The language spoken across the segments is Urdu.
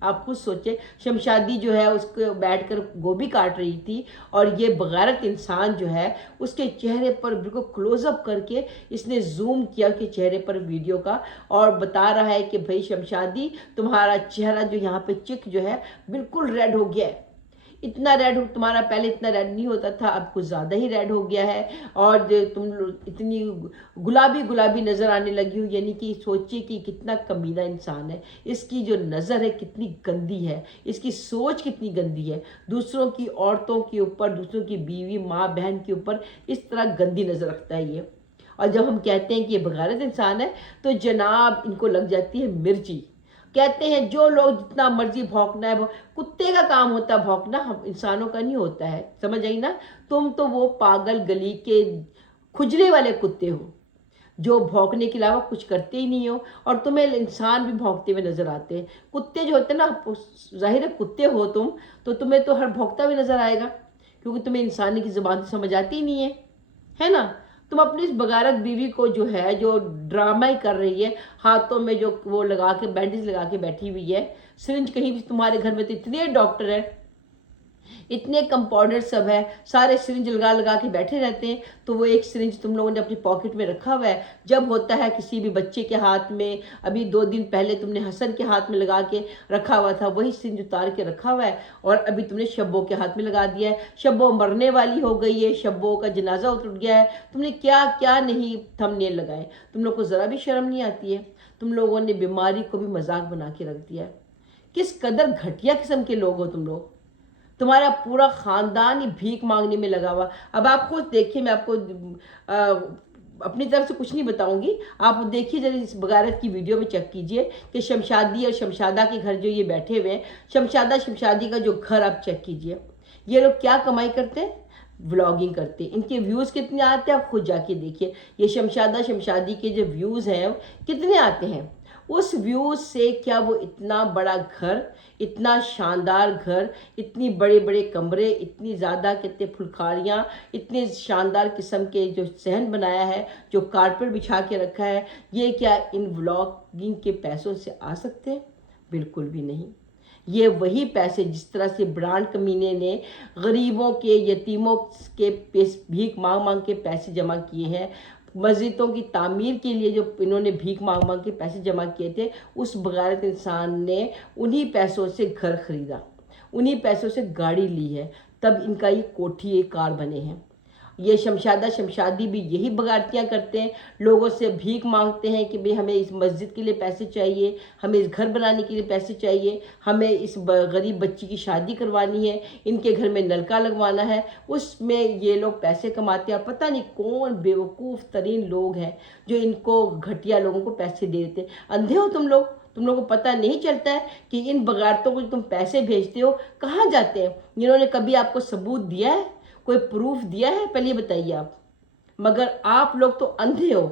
آپ خود سوچیں، شمشادی جو ہے اس کو بیٹھ کر گوبھی کاٹ رہی تھی، اور یہ بغیرت انسان جو ہے اس کے چہرے پر بالکل کلوز اپ کر کے اس نے زوم کیا کہ چہرے پر ویڈیو کا، اور بتا رہا ہے کہ بھائی شمشادی تمہارا چہرہ جو یہاں پہ چک جو ہے بالکل ریڈ ہو گیا ہے، اتنا ریڈ ہو تمہارا، پہلے اتنا ریڈ نہیں ہوتا تھا، اب کچھ زیادہ ہی ریڈ ہو گیا ہے، اور تم اتنی گلابی گلابی نظر آنے لگی ہو، یعنی کہ سوچیے کہ کتنا کمینہ انسان ہے، اس کی جو نظر ہے کتنی گندی ہے، اس کی سوچ کتنی گندی ہے، دوسروں کی عورتوں کے اوپر، دوسروں کی بیوی ماں بہن کے اوپر اس طرح گندی نظر رکھتا ہے یہ۔ اور جب ہم کہتے ہیں کہ یہ بغیرت انسان ہے تو جناب ان کو لگ جاتی ہے مرچی، کہتے ہیں جو لوگ جتنا مرضی بھونکنا ہے، کتے کا کام ہوتا ہے بھونکنا، ہم انسانوں کا نہیں ہوتا ہے، سمجھ آئی نا؟ تم تو وہ پاگل گلی کے کھجلے والے کتے ہو جو بھونکنے کے علاوہ کچھ کرتے ہی نہیں ہو، اور تمہیں انسان بھی بھونکتے ہوئے نظر آتے ہیں۔ کتے جو ہوتے ہیں نا، ظاہر ہے کتے ہو تم تو تمہیں تو ہر بھونکتا ہوئے نظر آئے گا، کیونکہ تمہیں انسانی کی زبان تو سمجھ آتی ہی نہیں ہے نا؟ تم اپنی اس بغیرت بیوی کو جو ہے، جو ڈرامہ ہی کر رہی ہے، ہاتھوں میں جو وہ لگا کے بینڈیج لگا کے بیٹھی ہوئی ہے، سرنج کہیں بھی، تمہارے گھر میں تو اتنے ڈاکٹر ہیں، اتنے کمپاؤنڈر سب ہے، سارے سرنج لگا لگا کے بیٹھے رہتے ہیں، تو وہ ایک سرنج تم لوگوں نے اپنی پاکٹ میں رکھا ہوا ہے، جب ہوتا ہے کسی بھی بچے کے ہاتھ میں، ابھی 2 دن پہلے تم نے حسن کے ہاتھ میں لگا کے رکھا ہوا تھا، وہی سرنج اتار کے رکھا ہوا ہے، اور ابھی تم نے شبو کے ہاتھ میں لگا دیا ہے، شبو مرنے والی ہو گئی ہے، شبو کا جنازہ اٹھ گیا ہے، تم نے کیا کیا نہیں تھم نیل لگائے، تم لوگ کو ذرا بھی شرم نہیں آتی ہے، تم لوگوں نے بیماری کو بھی مذاق بنا کے رکھ دیا ہے، کس قدر گھٹیا قسم کے لوگ ہو تم لوگ، تمہارا پورا خاندان ہی بھیک مانگنے میں لگا ہوا۔ اب آپ خود دیکھیے، میں آپ کو اپنی طرف سے کچھ نہیں بتاؤں گی، آپ دیکھیے ذرا اس بغیرت کی ویڈیو میں چیک کیجئے کہ شمشادی اور شمشادہ کے گھر جو یہ بیٹھے ہوئے ہیں، شمشادہ شمشادی کا جو گھر آپ چیک کیجئے، یہ لوگ کیا کمائی کرتے ہیں؟ ولاگنگ کرتے ہیں، ان کے ویوز کتنے آتے ہیں آپ خود جا کے دیکھیے، یہ شمشادہ شمشادی کے جو ویوز ہیں کتنے آتے ہیں، اس ویوز سے کیا وہ اتنا بڑا گھر، اتنا شاندار گھر، اتنی بڑے بڑے کمرے، اتنی زیادہ کتنے پھلکاریاں، اتنے شاندار قسم کے جو صحن بنایا ہے، جو کارپٹ بچھا کے رکھا ہے، یہ کیا ان ولاگنگ کے پیسوں سے آ سکتے ہیں؟ بالکل بھی نہیں۔ یہ وہی پیسے جس طرح سے برانڈ کمینے نے غریبوں کے، یتیموں کے بھیک مانگ مانگ کے پیسے جمع کیے ہیں، مسجدوں کی تعمیر کے لیے جو انہوں نے بھیک مانگ مانگ کے پیسے جمع کیے تھے، اس بغیرت انسان نے انہی پیسوں سے گھر خریدا، انہی پیسوں سے گاڑی لی ہے، تب ان کا یہ کوٹھی ایک کار بنے ہیں۔ یہ شمشادہ شمشادی بھی یہی بغیرتیاں کرتے ہیں، لوگوں سے بھیک مانگتے ہیں کہ بھئی ہمیں اس مسجد کے لیے پیسے چاہیے، ہمیں اس گھر بنانے کے لیے پیسے چاہیے، ہمیں اس غریب بچی کی شادی کروانی ہے، ان کے گھر میں نلکا لگوانا ہے، اس میں یہ لوگ پیسے کماتے ہیں، اور پتہ نہیں کون بیوقوف ترین لوگ ہیں جو ان کو گھٹیا لوگوں کو پیسے دے دیتے ہیں۔ اندھے ہو تم لوگ؟ تم لوگوں کو پتہ نہیں چلتا ہے کہ ان بغیرتوں کو جو تم پیسے بھیجتے ہو کہاں جاتے ہیں؟ انہوں نے کبھی آپ کو ثبوت دیا ہے؟ کوئی پروف دیا ہے؟ پہلے بتائیے آپ۔ مگر آپ لوگ تو اندھے ہو،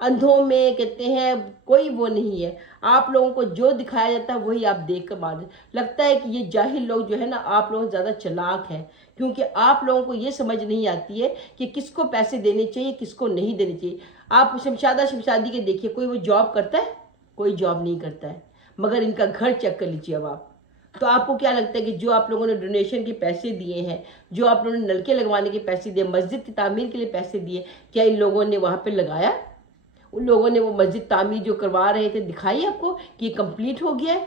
اندھوں میں کہتے ہیں کوئی وہ نہیں ہے، آپ لوگوں کو جو دکھایا جاتا ہے وہی آپ دیکھ کر مار لگتا ہے کہ یہ جاہل لوگ جو ہے نا، آپ لوگ زیادہ چلاک ہیں، کیونکہ آپ لوگوں کو یہ سمجھ نہیں آتی ہے کہ کس کو پیسے دینے چاہیے، کس کو نہیں دینے چاہیے۔ آپ شمشادہ شمشادی کے دیکھیے، کوئی وہ جاب کرتا ہے؟ کوئی جاب نہیں کرتا ہے، مگر ان کا گھر چیک کر لیجیے اب آپ۔ تو آپ کو کیا لگتا ہے کہ جو آپ لوگوں نے ڈونیشن کے پیسے دیے ہیں، جو آپ لوگوں نے نلکے لگوانے کے پیسے دیے، مسجد کی تعمیر کے لیے پیسے دیے، کیا ان لوگوں نے وہاں پہ لگایا؟ ان لوگوں نے وہ مسجد تعمیر جو کروا رہے تھے دکھائی آپ کو کہ یہ کمپلیٹ ہو گیا ہے؟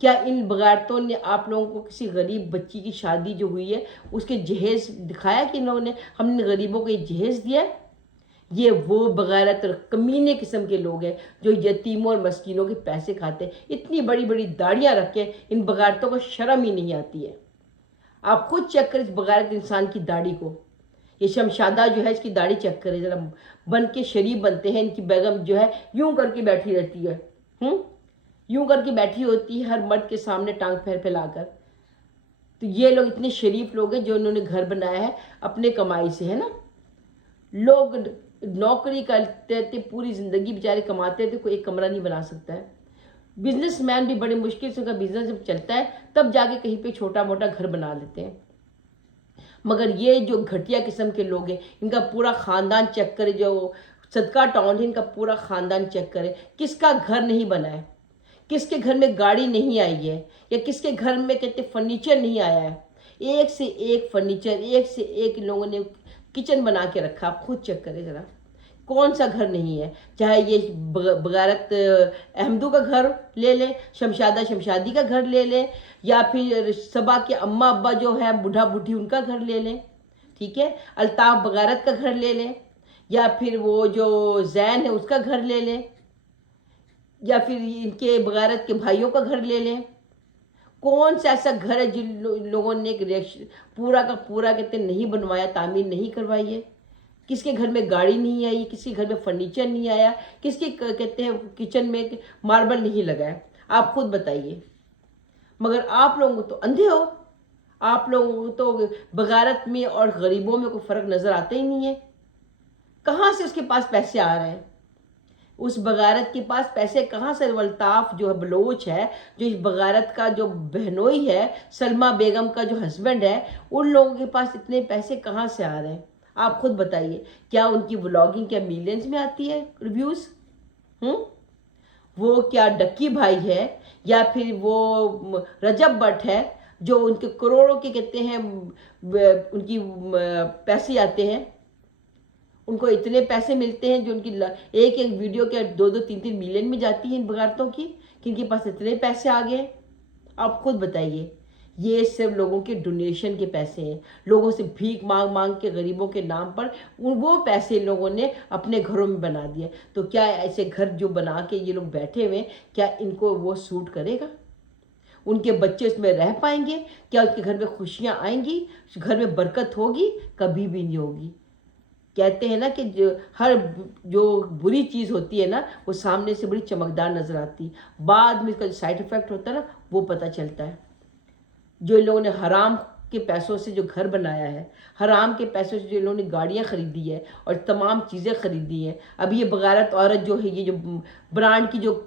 کیا ان بغیرتوں نے آپ لوگوں کو کسی غریب بچی کی شادی جو ہوئی ہے اس کے جہیز دکھایا کہ انہوں نے ہم نے غریبوں کو یہ جہیز دیا ہے؟ یہ وہ بغیرت اور کمینے قسم کے لوگ ہیں جو یتیموں اور مسکینوں کے پیسے کھاتے ہیں، اتنی بڑی بڑی داڑیاں رکھ کے ان بغیرتوں کو شرم ہی نہیں آتی ہے۔ آپ خود چیک کریں اس بغیرت انسان کی داڑھی کو، یہ شمشادہ جو ہے اس کی داڑھی چیک کریں ذرا، بن کے شریف بنتے ہیں، ان کی بیگم جو ہے یوں کر کے بیٹھی رہتی ہے، یوں کر کے بیٹھی ہوتی ہے ہر مرد کے سامنے ٹانگ پھیل پھیلا کر۔ تو یہ لوگ اتنے شریف لوگ ہیں جو انہوں نے گھر بنایا ہے اپنے کمائی سے، ہے نا؟ لوگ نوکری کرتے تھے پوری زندگی، بیچارے کماتے تھے، کوئی ایک کمرہ نہیں بنا سکتا ہے۔ بزنس مین بھی بڑے مشکل سے ان کا بزنس جب چلتا ہے تب جا کے کہیں پہ چھوٹا موٹا گھر بنا لیتے ہیں، مگر یہ جو گھٹیا قسم کے لوگ ہیں ان کا پورا خاندان چیک کرے، جو صدقہ ٹاؤن ہے ان کا پورا خاندان چیک کرے، کس کا گھر نہیں بنا ہے، کس کے گھر میں گاڑی نہیں آئی ہے، یا کس کے گھر میں کہتے فرنیچر نہیں آیا ہے؟ ایک سے ایک فرنیچر، ایک سے ایک لوگوں نے کچن بنا کے رکھا. آپ خود چیک کریں ذرا، کون سا گھر نہیں ہے؟ چاہے یہ بغیرت احمدو کا گھر لے لیں، شمشادہ شمشادی کا گھر لے لیں، یا پھر صبا کے اماں ابا جو ہے بوڑھا بوڑھی ان کا گھر لے لیں، ٹھیک ہے، الطاف بغیرت کا گھر لے لیں، یا پھر وہ جو زین ہے اس کا گھر لے لیں، یا پھر ان کے بغیرت کے بھائیوں کا گھر لے لیں. کون سا ایسا گھر ہے جن لوگوں نے پورا کا پورا کہتے نہیں بنوایا، تعمیر نہیں کروائی ہے؟ کس کے گھر میں گاڑی نہیں آئی، کس کے گھر میں فرنیچر نہیں آیا، کس کے کہتے ہیں کچن میں ماربل نہیں لگا ہے؟ آپ خود بتائیے. مگر آپ لوگوں تو اندھے ہو، آپ لوگوں تو بغیرت میں اور غریبوں میں کوئی فرق نظر آتا ہی نہیں ہے. کہاں سے اس کے پاس پیسے آ رہے ہیں؟ اس بغیرت کے پاس پیسے کہاں سے؟ الطاف جو ہے بلوچ ہے، جو اس بغیرت کا جو بہنوئی ہے، سلمہ بیگم کا جو ہسبینڈ ہے، ان لوگوں کے پاس اتنے پیسے کہاں سے آ رہے ہیں؟ آپ خود بتائیے. کیا ان کی ولاگنگ کیا میلینز میں آتی ہے ریویوز؟ وہ کیا ڈکی بھائی ہے، یا پھر وہ رجب بٹ ہے جو ان کے کروڑوں کے کہتے ہیں ان کی پیسے آتے ہیں، ان کو اتنے پیسے ملتے ہیں جو ان کی ایک ایک ویڈیو کے 2-2 3-3 ملین میں جاتی ہیں ان بغیرتوں کی، کہ ان کے پاس اتنے پیسے آ گئے. آپ خود بتائیے. یہ صرف لوگوں کے ڈونیشن کے پیسے ہیں، لوگوں سے بھیک مانگ مانگ کے غریبوں کے نام پر وہ پیسے لوگوں نے اپنے گھروں میں بنا دیے. تو کیا ایسے گھر جو بنا کے یہ لوگ بیٹھے ہوئے، کیا ان کو وہ سوٹ کرے گا؟ ان کے بچے اس میں رہ پائیں گے؟ کیا اس کے گھر میں خوشیاں آئیں گی؟ گھر میں برکت ہوگی؟ کبھی بھی نہیں ہوگی. کہتے ہیں نا کہ جو بری چیز ہوتی ہے نا، وہ سامنے سے بڑی چمکدار نظر آتی، بعد میں اس کا جو سائڈ افیکٹ ہوتا ہے نا وہ پتہ چلتا ہے. جو لوگوں نے حرام کے پیسوں سے جو گھر بنایا ہے، حرام کے پیسوں سے جو لوگوں نے گاڑیاں خریدی ہے اور تمام چیزیں خریدی ہیں. اب یہ بغیرت عورت جو ہے، یہ جو برانڈ کی جو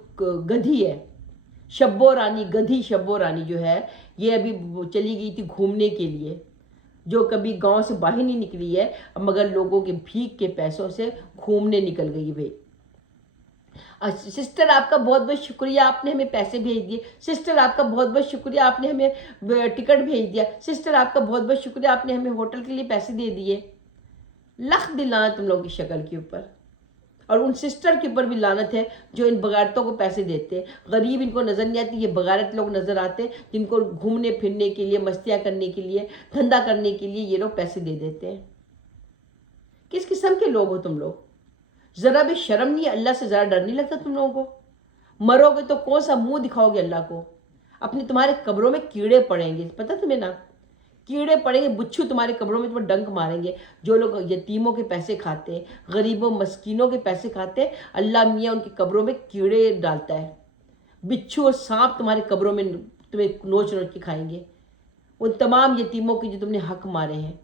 گدھی ہے، شبو رانی، گدھی شبو رانی جو ہے، یہ ابھی چلی گئی تھی گھومنے کے لیے، جو کبھی گاؤں سے باہر نہیں نکلی ہے، مگر لوگوں کے بھیک کے پیسوں سے گھومنے نکل گئی بھائی. سسٹر آپ کا بہت بہت شکریہ، آپ نے ہمیں پیسے بھیج دیے. سسٹر آپ کا بہت بہت شکریہ، آپ نے ہمیں ٹکٹ بھیج دیا. سسٹر آپ کا بہت بہت شکریہ، آپ نے ہمیں ہوٹل کے لیے پیسے دے دیے. لکھ دل لعنت تم لوگوں کی شکل کے اوپر، اور ان سسٹر کے اوپر بھی لعنت ہے جو ان بغیرتوں کو پیسے دیتے ہیں. غریب ان کو نظر نہیں آتی، یہ بغیرت لوگ نظر آتے ہیں جن کو گھومنے پھرنے کے لیے، مستیاں کرنے کے لیے، دھندا کرنے کے لیے یہ لوگ پیسے دے دیتے ہیں. کس قسم کے لوگ ہو تم لوگ؟ ذرا بھی شرم نہیں ہے؟ اللہ سے ذرا ڈر نہیں لگتا تم لوگوں کو؟ مرو گے تو کون سا منہ دکھاؤ گے اللہ کو؟ تمہارے قبروں میں کیڑے پڑیں گے، پتہ تمہیں نا؟ کیڑے پڑیں گے، بچھو تمہارے قبروں میں تمہیں ڈنک ماریں گے. جو لوگ یتیموں کے پیسے کھاتے ہیں، غریبوں مسکینوں کے پیسے کھاتے ہیں، اللہ میاں ان کی قبروں میں کیڑے ڈالتا ہے. بچھو اور سانپ تمہارے قبروں میں تمہیں نوچ نوچ کے کھائیں گے. ان تمام یتیموں کے جو تم نے حق مارے ہیں،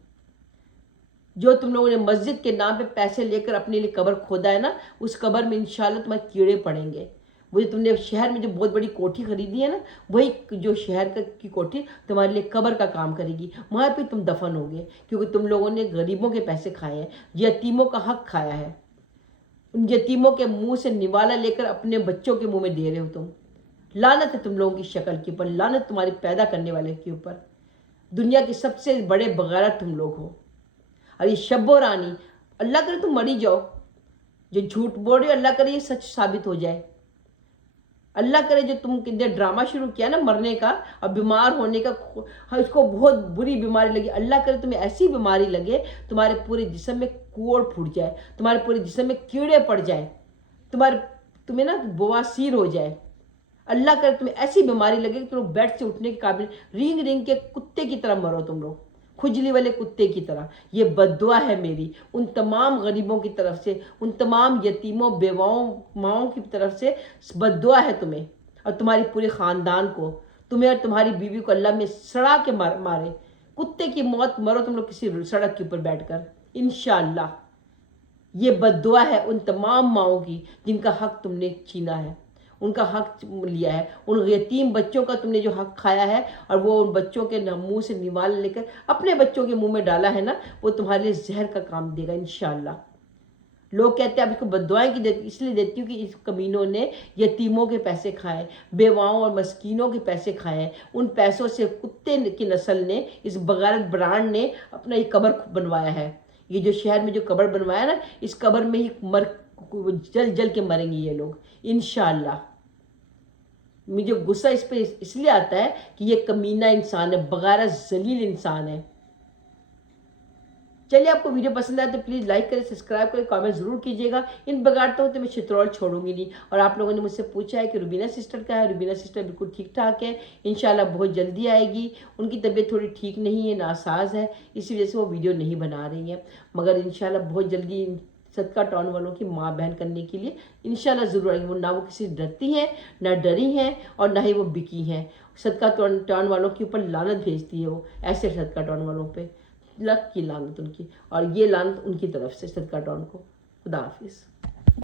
جو تم لوگوں نے مسجد کے نام پہ پیسے لے کر اپنے لیے قبر کھودا ہے نا، اس قبر میں انشاءاللہ تمہارے کیڑے پڑیں گے. وہی تم نے شہر میں جو بہت بڑی کوٹھی خریدی ہے نا، وہی جو شہر کی کوٹھی تمہارے لیے قبر کا کام کرے گی. وہاں پہ تم دفن ہوگے، کیونکہ تم لوگوں نے غریبوں کے پیسے کھائے ہیں، یتیموں کا حق کھایا ہے. ان یتیموں کے منہ سے نوالا لے کر اپنے بچوں کے منہ میں دے رہے ہو تم. لعنت ہے تم لوگوں کی شکل کے اوپر، لعنت تمہاری پیدا کرنے والے کے اوپر. دنیا کے سب سے بڑے بغیرت تم لوگ ہو. اور یہ شبو رانی، اللہ کرے تم مری جاؤ. جو جھوٹ بول رہے ہو اللہ کرے یہ سچ ثابت ہو جائے. اللہ کرے جو تم کتنے ڈرامہ شروع کیا نا مرنے کا اور بیمار ہونے کا، اس کو بہت بری بیماری لگی، اللہ کرے تمہیں ایسی بیماری لگے تمہارے پورے جسم میں کوڑ پھوٹ جائے، تمہارے پورے جسم میں کیڑے پڑ جائیں، تمہیں نا بواسیر ہو جائے. اللہ کرے تمہیں ایسی بیماری لگے کہ تم بیڈ سے اٹھنے کے قابل، رینگ رینگ کے کتے کی طرح مرو تم لوگ، کھجلی والے کتے کی طرح. یہ بد دعا ہے میری ان تمام غریبوں کی طرف سے، ان تمام یتیموں بیواؤں ماؤں کی طرف سے بد دعا ہے تمہیں اور تمہاری پورے خاندان کو. تمہیں اور تمہاری بیوی کو اللہ میں سڑا کے مارے، کتے کی موت مرو تم لوگ کسی سڑک کے اوپر بیٹھ کر انشاءاللہ. یہ بد دعا ہے ان تمام ماؤں کی جن کا حق تم نے چھینا ہے، ان کا حق لیا ہے. ان یتیم بچوں کا تم نے جو حق کھایا ہے اور وہ ان بچوں کے منہ سے نوال لے کر اپنے بچوں کے منہ میں ڈالا ہے نا، وہ تمہارے لیے زہر کا کام دے گا انشاءاللہ. لوگ کہتے ہیں اب اس کو بددعائیں کی دیتی اس لیے دیتی ہوں کہ اس کمینوں نے یتیموں کے پیسے کھائے، بیواؤں اور مسکینوں کے پیسے کھائے ہیں، ان پیسوں سے کتے کی نسل نے، اس بغیرت برانڈ نے اپنا یہ قبر بنوایا ہے۔ یہ جو شہر میں جو قبر بنوایا نا، اس قبر میں ہی جل جل کے مریں گے یہ لوگ انشاءاللہ۔ مجھے غصہ اس پہ اس لیے آتا ہے کہ یہ کمینہ انسان ہے، بغیرت ذلیل انسان ہے۔ چلیے آپ کو ویڈیو پسند آئے تو پلیز لائک کریں، سبسکرائب کریں، کامنٹ ضرور کیجیے گا۔ ان بگاڑتوں تو میں چترول چھوڑوں گی نہیں۔ اور آپ لوگوں نے مجھ سے پوچھا ہے کہ روبینہ سسٹر کا ہے، روبینہ سسٹر بالکل ٹھیک ٹھاک ہے، انشاءاللہ بہت جلدی آئے گی۔ ان کی طبیعت تھوڑی ٹھیک نہیں ہے، ناساز ہے، اسی وجہ سے وہ ویڈیو نہیں بنا رہی ہیں، مگر انشاءاللہ بہت جلدی صدقہ ٹاؤن والوں کی ماں بہن کرنے کے لیے انشاءاللہ ضرور آئیں گی۔ وہ نہ وہ کسی سے ڈرتی ہیں، نہ ڈری ہیں، اور نہ ہی وہ بکی ہیں۔ صدقہ ٹاؤن والوں کے اوپر لعنت بھیجتی ہے وہ، ایسے صدقہ ٹاؤن والوں پہ لک کی لعنت ان کی، اور یہ لعنت ان کی طرف سے صدقہ ٹاؤن کو۔ خدا حافظ۔